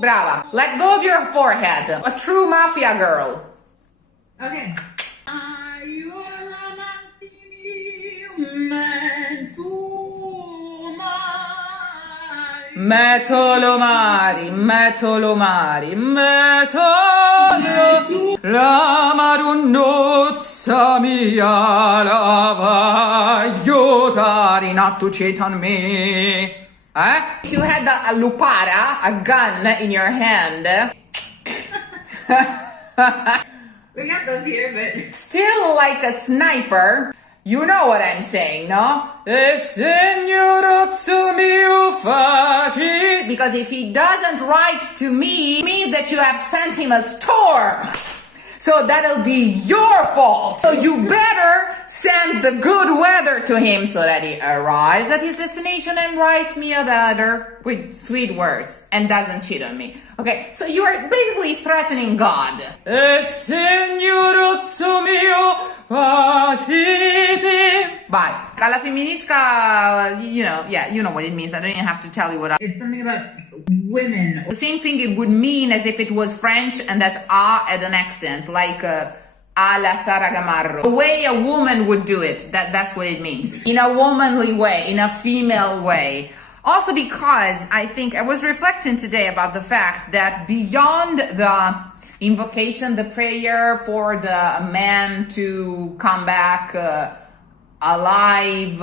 Brava. Let go of your forehead. A true mafia girl. Okay. Metolomari, metolomari, metolo. La Marunnuzza mia la aiutare not to cheat on me. If you had a lupara, a gun in your hand. We got those here, but Still like a sniper. You know what I'm saying, no? Signuruzzu mio faciti. Because if he doesn't write to me, it means that you have sent him a storm. So that'll be your fault. So you better send the good weather to him so that he arrives at his destination and writes me a letter with sweet words and doesn't cheat on me. Okay, so you are basically threatening God. Signuruzzu mio faciti. Bye. Alla femminisca, you know what it means. I don't even have to tell you what it's something about women. The same thing it would mean as if it was French and that A had an accent, like a la Sara Gamarro. The way a woman would do it, that's what it means. In a womanly way, in a female way. Also because I think I was reflecting today about the fact that beyond the invocation, the prayer for the man to come back alive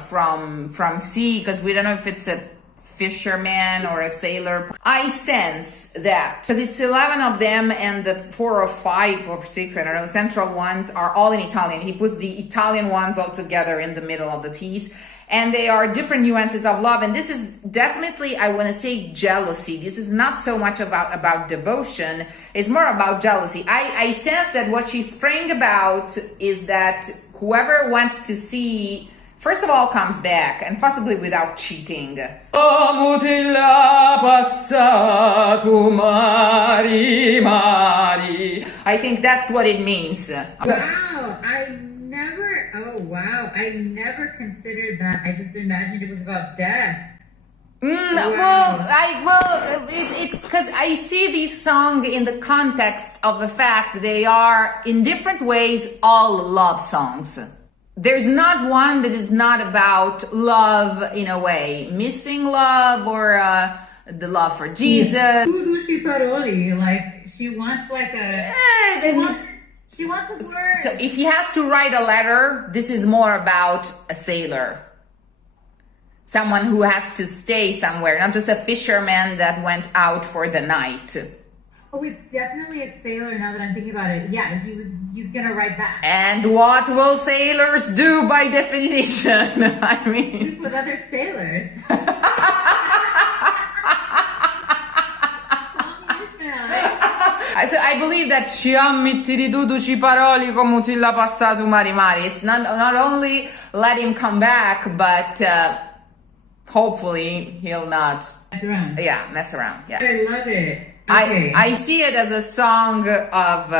from sea, because we don't know if it's a fisherman or a sailor. I sense that because it's 11 of them and the 4 or 5 or 6, I don't know, central ones are all in Italian. He puts the Italian ones all together in the middle of the piece. And they are different nuances of love. And this is definitely, I want to say, jealousy. This is not so much about devotion. It's more about jealousy. I sense that what she's praying about is that whoever wants to see, first of all, comes back, and possibly without cheating. Passatu, mari. I think that's what it means. Wow, I never considered that. I just imagined it was about death. It's because I see this song in the context of the fact that they are, in different ways, all love songs. There's not one that is not about love in a way, missing love or the love for Jesus. Duci paroli, like she wants like a. She wants a word. So if he has to write a letter, this is more about a sailor. Someone who has to stay somewhere, not just a fisherman that went out for the night. Oh, it's definitely a sailor now that I'm thinking about it. Yeah, he's gonna write back. And what will sailors do by definition? I mean, sleep with other sailors. So I believe that mittiri duci paroli come passatu mari. It's not only let him come back, but hopefully he'll not mess around. Yeah, mess around. Yeah, I love it. Okay. I see it as a song of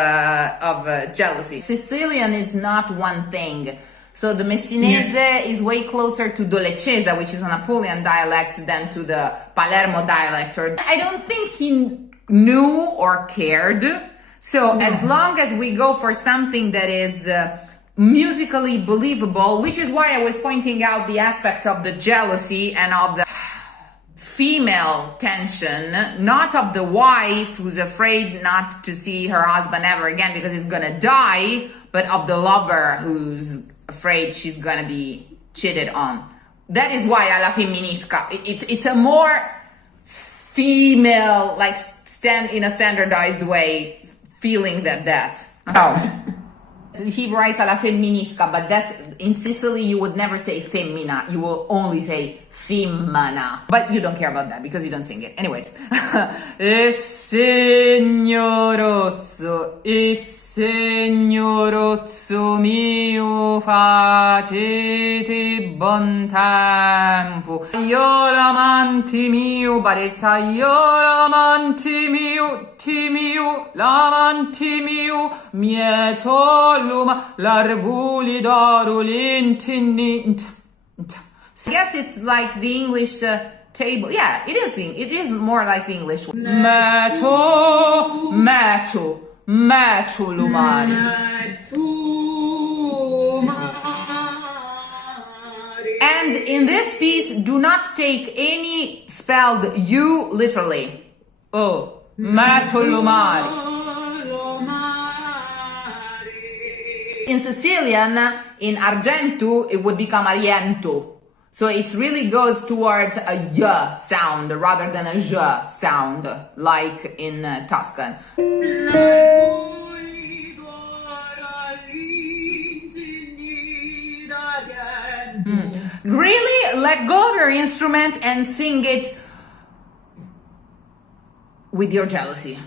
jealousy. Sicilian is not one thing. So the Messinese is way closer to Dolecesa, which is a Napoleon dialect, than to the Palermo dialect. I don't think he knew or cared. So as long as we go for something that is musically believable, which is why I was pointing out the aspect of the jealousy and of the female tension, not of the wife who's afraid not to see her husband ever again because he's gonna die, but of the lover who's afraid she's gonna be cheated on. That is why alla femminisca, it's a more female, like in a standardized way, feeling that. Oh. He writes alla femminisca, but that's in Sicily you would never say femmina, you will only say femmina. But you don't care about that because you don't sing it. Anyways. Signuruzzu mio faciti bon tempu. Io l'amanti mio, but it's io l'amanti mio, l'amanti mio, mietoluma, l'arvuli d'oro, ntinni. I guess it's like the English table. Yeah, it is more like the English one. Metu lumari. And in this piece, do not take any spelled U literally. Oh, metu lumari. In Sicilian, in Argentu, it would become ariento. So it really goes towards a Y sound rather than a J sound, like in Tuscan. Really let go of your instrument and sing it with your jealousy.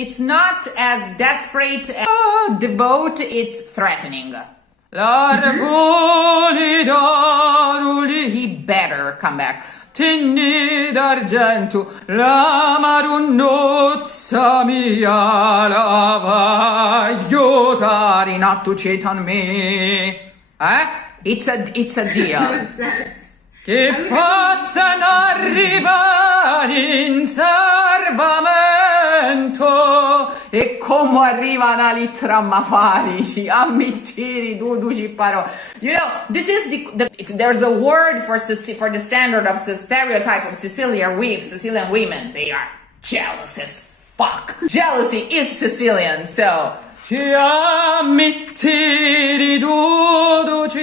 It's not as desperate as devote, it's threatening. He better come back. Ntinni d'argento, la Marunnuzza mia la va aiutare not to cheat on me. It's a deal. Che possano arrivare in sarvamento e come arriva una littra fari, mittiri, duci, paroli. You know, this is there's a word for the standard of the stereotype of Sicilian women. They are jealous as fuck. Jealousy is Sicilian, so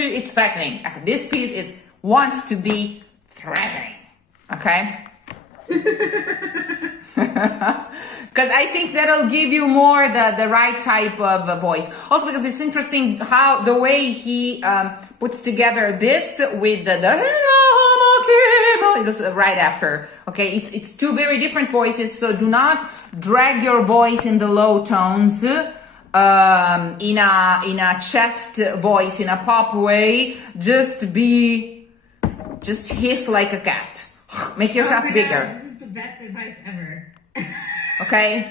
it's threatening. This piece wants to be threatening, okay? Because I think that'll give you more the right type of voice. Also because it's interesting how the way he puts together this with the right after. Okay, it's two very different voices, so do not drag your voice in the low tones. In a chest voice, in a pop way, just hiss like a cat. Make yourself bigger. This is the best advice ever. Okay?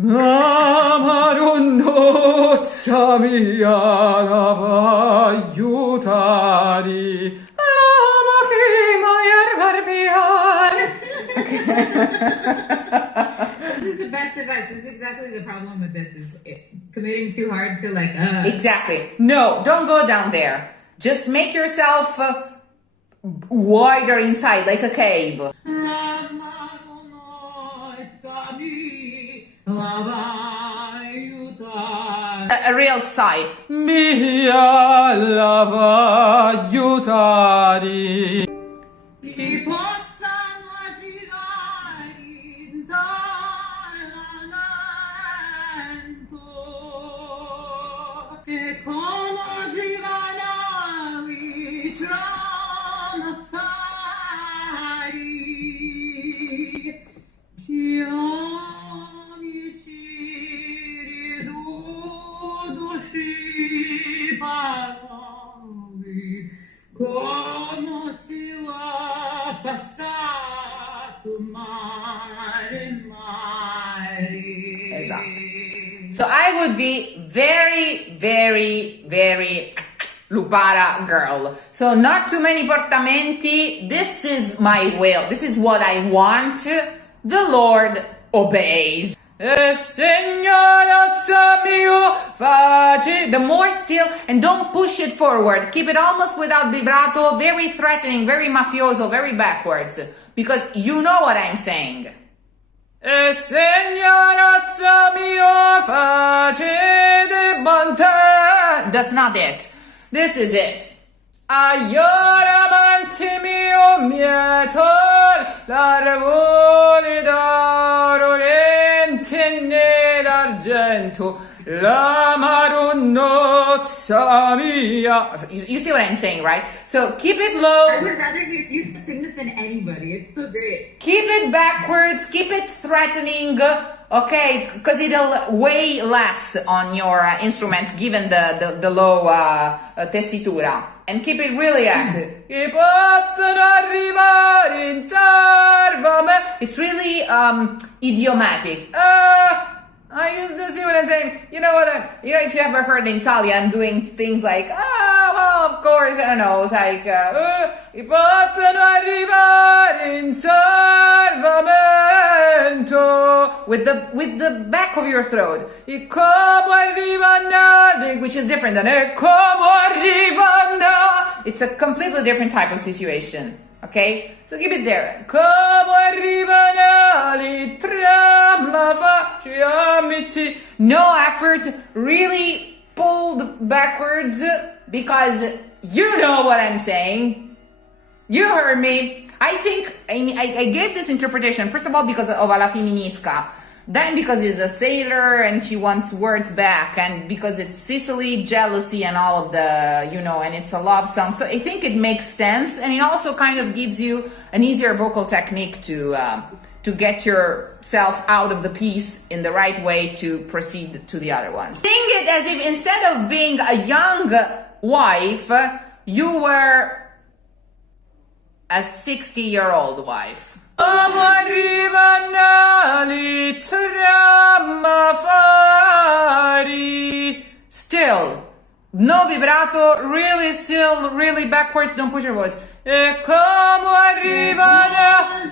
Marunnuzza mia la va aiutare. This is the best advice. This is exactly the problem with this, is committing too hard to like, Exactly. No, don't go down there. Just make yourself wider inside, like a cave. A real sigh. Mia la va aiutare. Comu passatu Esatto. So I would be very, very, very Lupara girl. So not too many portamenti. This is my will. This is what I want. The Lord obeys. Signuruzzu mio faciti. The more still, and don't push it forward. Keep it almost without vibrato, very threatening, very mafioso, very backwards. Because you know what I'm saying. Signuruzzu mio faciti bonte. That's not it. This is it. Aiuramenti mio mietor, l'arvoli d'oro, ntinni d'argento, la Marunnuzza mia. You see what I'm saying, right? So keep it low. I would rather hear you sing this than anybody. It's so great. Keep it backwards. Keep it threatening. Okay, because it'll weigh less on your instrument given the low tessitura. And keep it really active. It's really idiomatic. I used to see what I'm saying. You know what? If you ever heard in Italian doing things like course, I don't know, it's like, I pozzano arrivari in sarvamento, with the back of your throat. I come arrivano, which is different than e come arrivano. It's a completely different type of situation. Okay? So keep it there. Come arrivano, littra, faciti. No effort, really pulled backwards, because you know what I'm saying. You heard me. I think I gave this interpretation, first of all, because of la Femminisca. Then because he's a sailor and she wants words back, and because it's Sicily, jealousy, and all of the, you know, and it's a love song. So I think it makes sense, and it also kind of gives you an easier vocal technique to get yourself out of the piece in the right way to proceed to the other ones. Sing it as if instead of being a young wife, you were a 60-year-old wife. Still, no vibrato, really still, really backwards, don't push your voice. E come arrivano.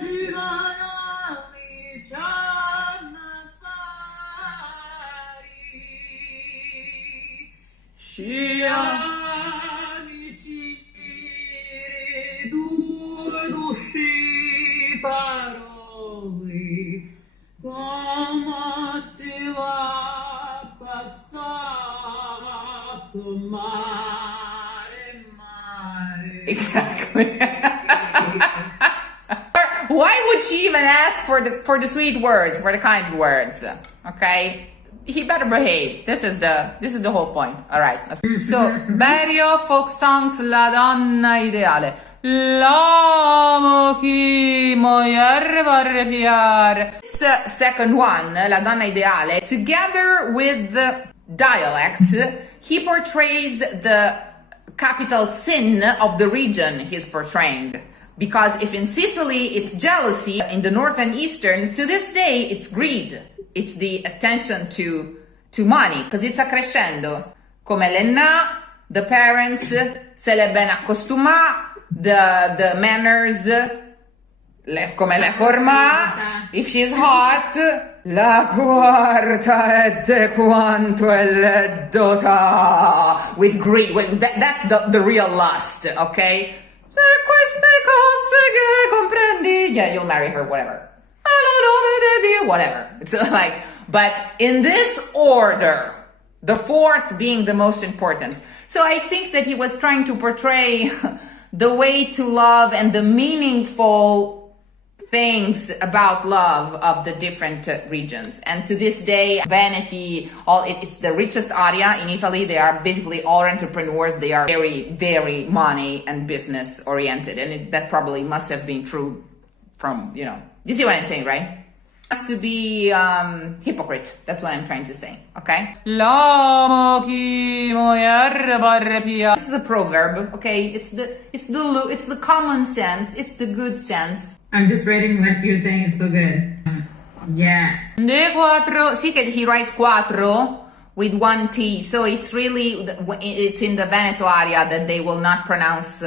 Duci, paroli, quant'ell'è, passatu, amare. Exactly. Why would she even ask for the sweet words, for the kind words? Okay, he better behave. This is the whole point. All right. So Berio Folk Songs, la Donna Ideale. L'uomo che mojer vorre piar. Second one, la Donna Ideale, together with the dialects, he portrays the capital sin of the region he's portraying. Because if in Sicily it's jealousy, in the north and eastern, to this day it's greed. It's the attention to money, because it's a crescendo. Come l'enna, the parents, se le ben accostumà, the manners, come le forma, if she's hot, la quarta è de quant'ell'è dota, with greed. That's the real lust, okay? Se queste cose che comprendi, yeah, you'll marry her, whatever. Whatever. It's like, but in this order, the fourth being the most important. So I think that he was trying to portray the way to love and the meaningful things about love of the different regions. And to this day, Veneti, it's the richest area in Italy. They are basically all entrepreneurs. They are very, very money and business oriented. And that probably must have been true from, you know, you see what I'm saying, right? Has to be hypocrite. That's what I'm trying to say. Okay. This is a proverb. Okay. It's the common sense. It's the good sense. I'm just writing what you're saying. It's so good. Yes. De quatro. See that he writes quatro with one T. So it's really, it's in the Veneto area that they will not pronounce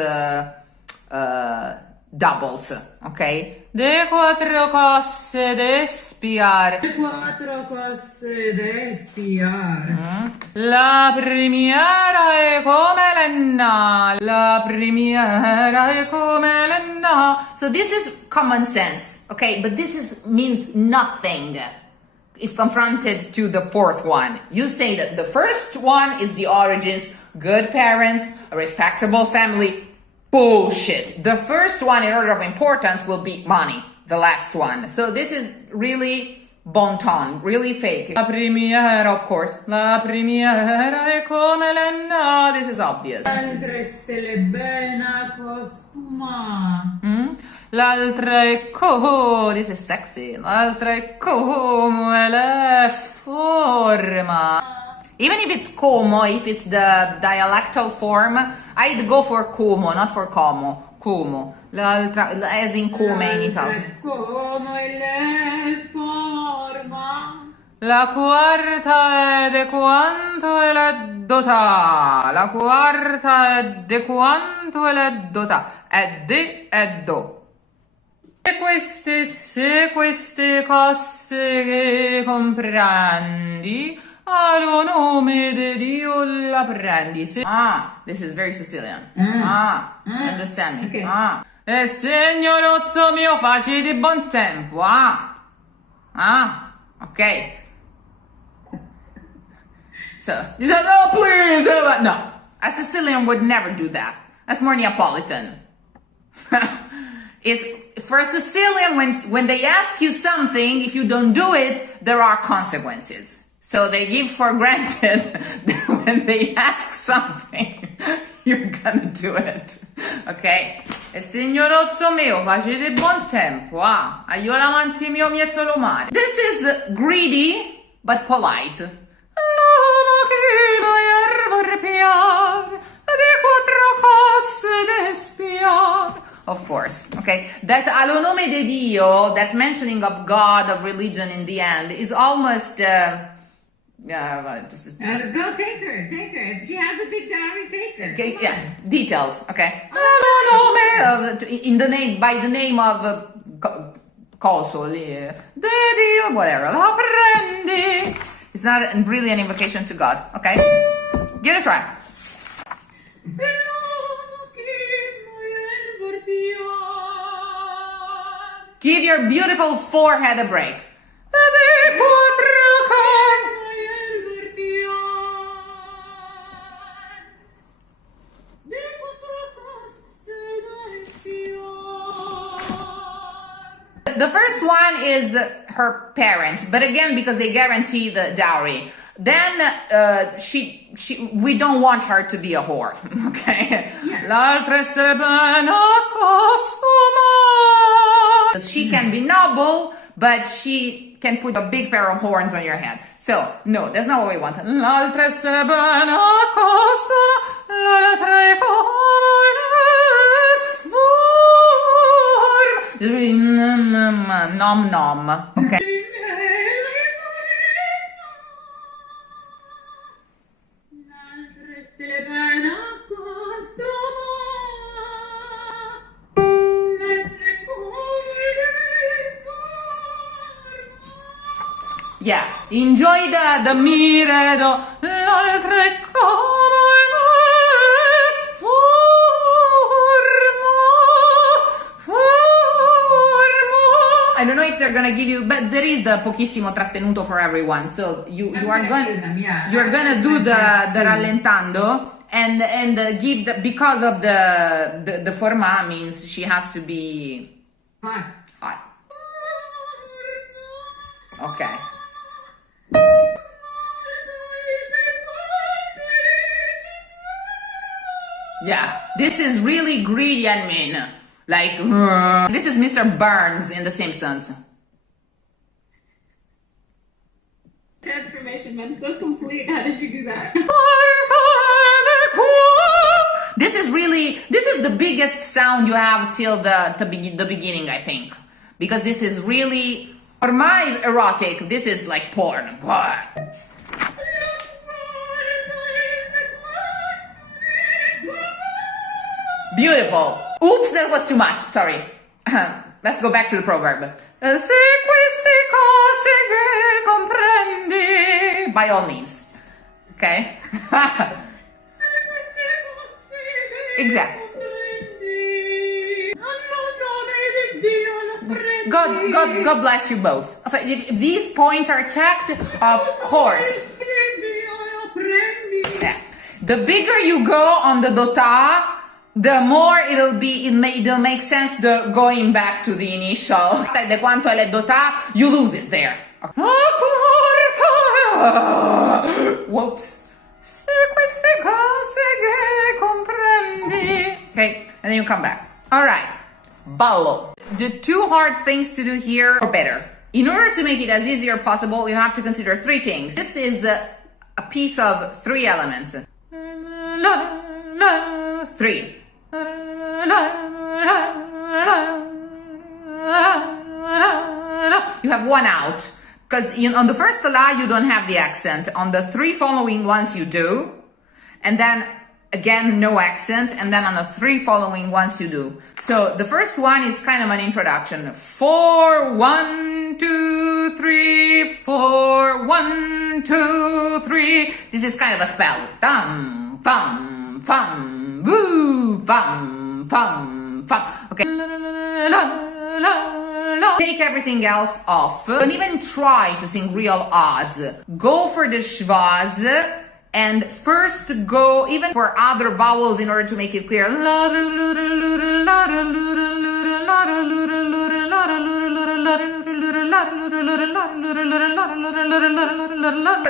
doubles. Okay. De quatro cosse espiar. De quatro cosse espiar. La primiera è come l'enna. La primiera è come l'enna. So this is common sense, okay? But this means nothing if confronted to the fourth one. You say that the first one is the origins, good parents, a respectable family. Bullshit. The first one in order of importance will be money. The last one. So this is really bon ton, really fake. La primiera, of course. La primiera è come l'enna. This is obvious. L'altra se le ben accostuma. L'altra è this is sexy. L'altra è come le forma. Even if it's como, if it's the dialectal form, I'd go for como, not for como. Como. L'altra, as in come in Italy. Come le forma. La quarta è de quanto è la dotà. La quarta è de quanto è la dotà. È de, è do. Se queste cosse che comprendi, allo nome di Dio la prendi. This is very Sicilian. Understand me? Okay. E Signuruzzu mio faciti buon tempo. Ok. So, you said, no, please. No, a Sicilian would never do that. That's more Neapolitan. It's for a Sicilian, when they ask you something, if you don't do it, there are consequences. So they give for granted that when they ask something, you're gonna do it. Ok? E Signuruzzu mio, facete buon tempo. Io l'amanti mio mezzo lo mare. This is greedy, but polite. Piar, di quatro cosse espiar. Of course, okay? That allo nome di Dio, that mentioning of God, of religion in the end, is almost... Go take her. If she has a big dowry, take her. Okay, yeah, details, okay? In the name, by the name of coso, di Dio, whatever. La prendi. It's not really an invocation to God, okay? Give it a try. Give your beautiful forehead a break. The first one is her parents, but again, because they guarantee the dowry. Then we don't want her to be a whore, okay? L'altra è she can be noble, but she can put a big pair of horns on your head. So, no, that's not what we want. L'altra è nom nom, okay? Yeah, enjoy the miredo. I don't know if they're gonna give you, but there is the pochissimo trattenuto for everyone. So you are gonna do the rallentando and give the, because of the forma means she has to be hot. Okay. Yeah, this is really greedy and mean. Like, this is Mr. Burns in The Simpsons. Transformation, man, so complete. How did you do that? This is the biggest sound you have till the beginning, I think. Because this is really, for my is erotic, this is like porn. Beautiful. Oops, that was too much. Sorry. Let's go back to the proverb. Se queste cose che comprendi. By all means. Okay? Exactly. God bless you both. These points are checked, of course. Yeah. The bigger you go on the dotà, the more it'll make sense the going back to the initial. De quant'ell'è dotà, you lose it there. Whoops. Se queste cose che comprendi. Okay, and then you come back. All right. Ballo. The two hard things to do here are better. In order to make it as easy as possible, you have to consider three things. This is a piece of three elements. Three. You have one out. Because on the first la you don't have the accent. On the 3 following ones you do. And then again, no accent. And then on the 3 following ones you do. So the first one is kind of an introduction. 4, 1, 2, 3, 4, 1, 2, 3. This is kind of a spell. Thum, thum, thum, woo, thum, thum, thum. Okay. Take everything else off. Don't even try to sing real Oz. Go for the schwaz and first go even for other vowels in order to make it clear.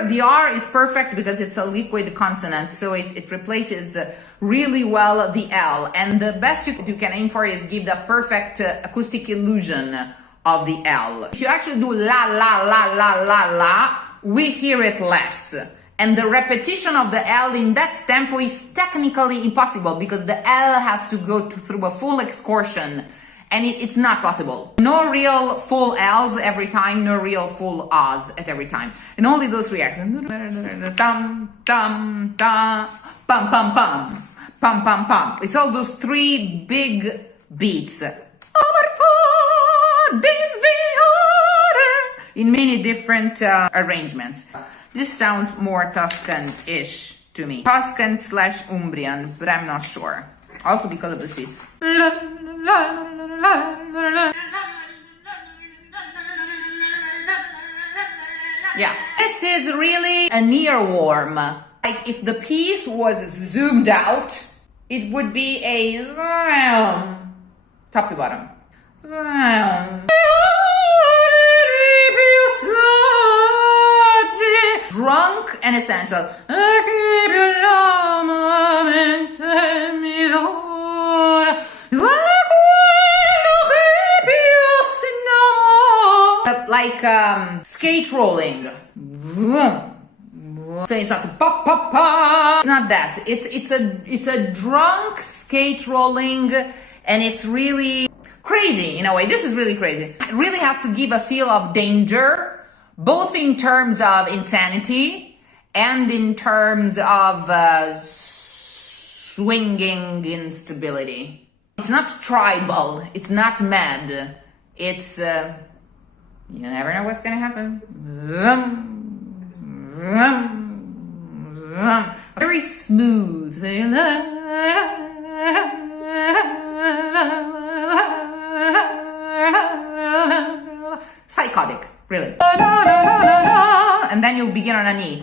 The R is perfect because it's a liquid consonant, so it replaces really well the L. And the best you can aim for is give the perfect acoustic illusion of the L. If you actually do la la la la la la, we hear it less. And the repetition of the L in that tempo is technically impossible because the L has to go through a full excursion. And it's not possible. No real full L's every time, no real full O's at every time. And only those 3 accents. Tam, tam, tam, pam, pam, pam, pam, pam, pam. It's all those 3 big beats. In many different arrangements. This sounds more Tuscan-ish to me. Tuscan/Umbrian, but I'm not sure. Also because of the speed. Yeah, this is really an earworm. Like if the piece was zoomed out, it would be a top to bottom. Drunk and essential. Like skate rolling. So it's not pop pop pop. It's not that. It's a drunk skate rolling, and it's really crazy in a way. This is really crazy. It really has to give a feel of danger, both in terms of insanity and in terms of swinging instability. It's not tribal. It's not mad. It's you never know what's gonna happen. Very smooth. Psychotic, really. And then you begin on a knee.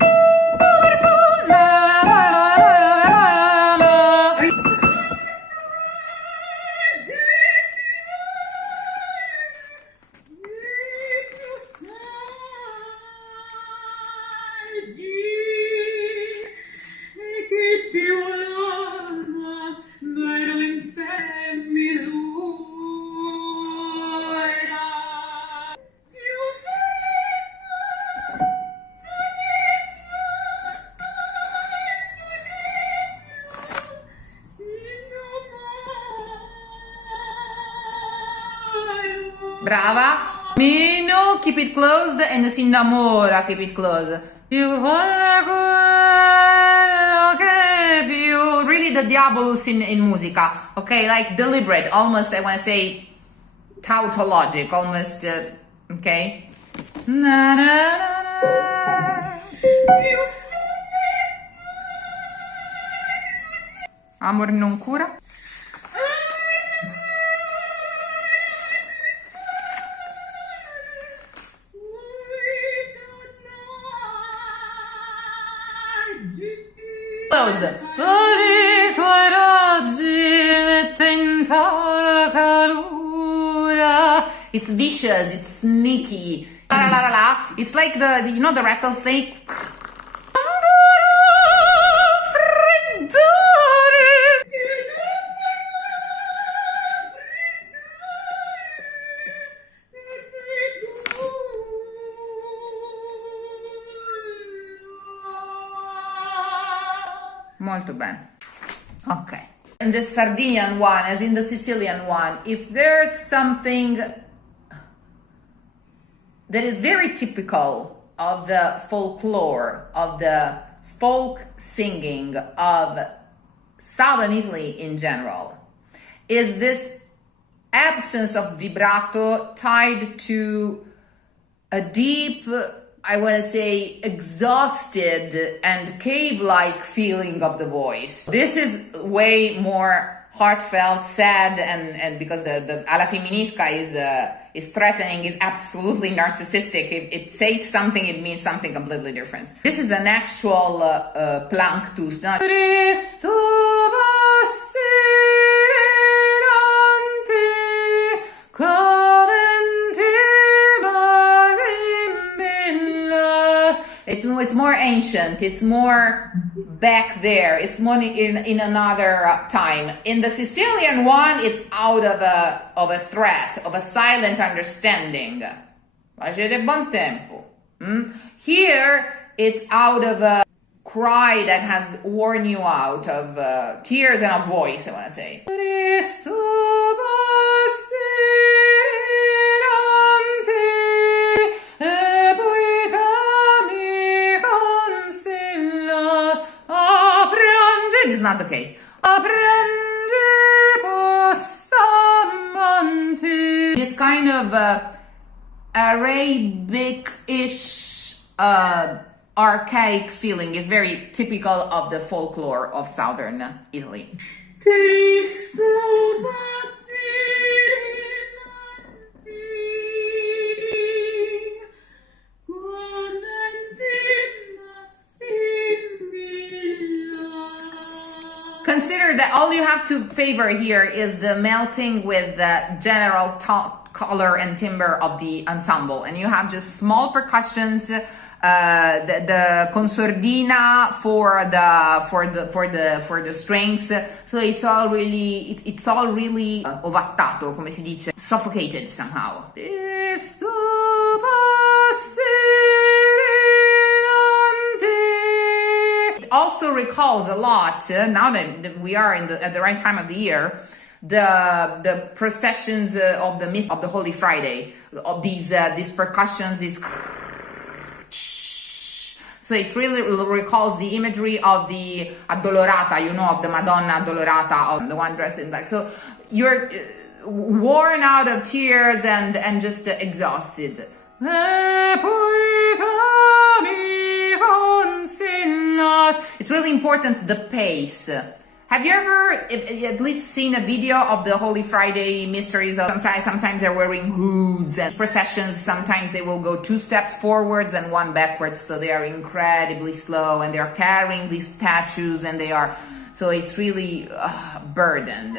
Brava. Meno, keep it closed, and si innamora, keep it closed. Really the diabolus in musica, okay? Like deliberate, almost, I want to say, tautologic, almost, okay? Na, na, na, na. Amor non cura. It's vicious, it's sneaky. La la la la. It's like the you know the rattlesnake. Molto bene. Okay. In the Sardinian one, as in the Sicilian one, if there's something that is very typical of the folklore, of the folk singing of southern Italy in general, is this absence of vibrato tied to a deep, I want to say, exhausted and cave-like feeling of the voice. This is way more heartfelt, sad, and because the alla femminisca is threatening, is absolutely narcissistic. It says something, it means something completely different. This is an actual planctus. No? It's more ancient, it's more back there, it's more in another time. In the Sicilian one, it's out of a threat, of a silent understanding. Facete buon tempo. Here, it's out of a cry that has worn you out, of tears and a voice, I want to say. It's not the case. This kind of Arabic-ish archaic feeling is very typical of the folklore of southern Italy. Consider that all you have to favor here is the melting with the general color and timbre of the ensemble, and you have just small percussions, the consordina for the strings. So it's all really ovattato, come si dice, suffocated somehow. Also recalls a lot, now that we are at the right time of the year, the processions of the Holy Friday, of these percussions, so it really recalls the imagery of the Addolorata, of the Madonna Addolorata, of the one dressed in black. So you're worn out of tears and just exhausted. It's really important, the pace. Have you ever at least seen a video of the Holy Friday mysteries? Sometimes they're wearing hoods, and processions, sometimes they will go 2 steps forwards and 1 backwards, so they are incredibly slow, and they're carrying these statues, and so it's really burdened.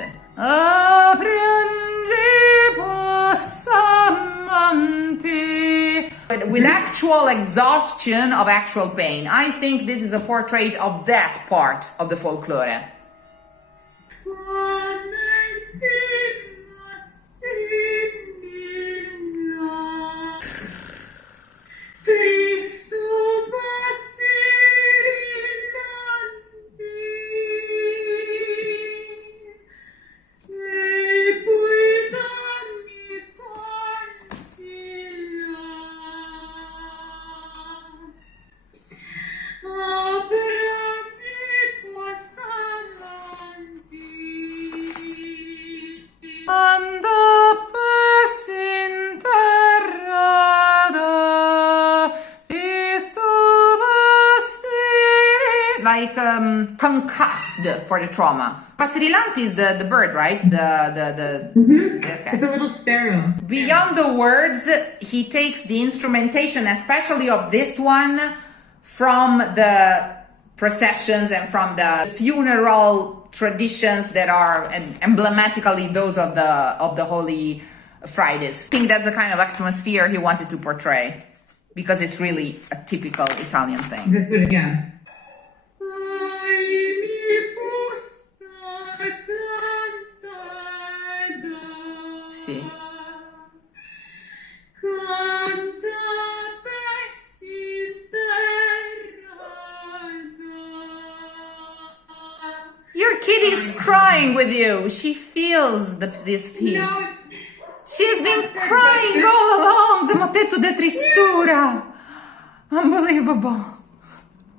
With actual exhaustion of actual pain. I think this is a portrait of that part of the folklore. Like concussed for the trauma. Passerilanti is the bird, right? Okay. It's a little sparrow. Beyond the words, he takes the instrumentation, especially of this one, from the processions and from the funeral traditions that are emblematically those of the Holy Fridays. I think that's the kind of atmosphere he wanted to portray, because it's really a typical Italian thing. Yeah. Sì. Your kid is crying with you. She feels this piece. No, She's been crying all along, the motetto de tristura. Unbelievable.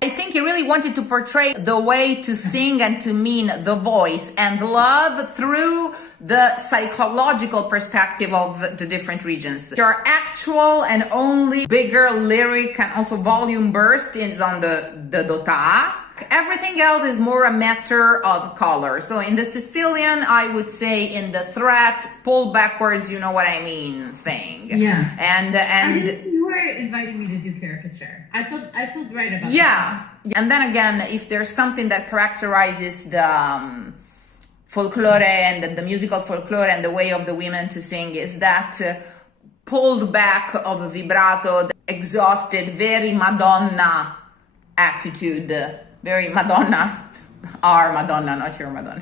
I think he really wanted to portray the way to sing and to mean the voice and love through the psychological perspective of the different regions. Your actual and only bigger lyric and also volume burst is on the dotà. Everything else is more a matter of color. So in the Sicilian, I would say in the threat, pull backwards, you know what I mean, thing. Yeah. And you were inviting me to do caricature. I felt right about that. And then again, if there's something that characterizes the folklore and the musical folklore and the way of the women to sing is that pulled back of a vibrato, exhausted, very Madonna attitude. Very Madonna, our Madonna, not your Madonna.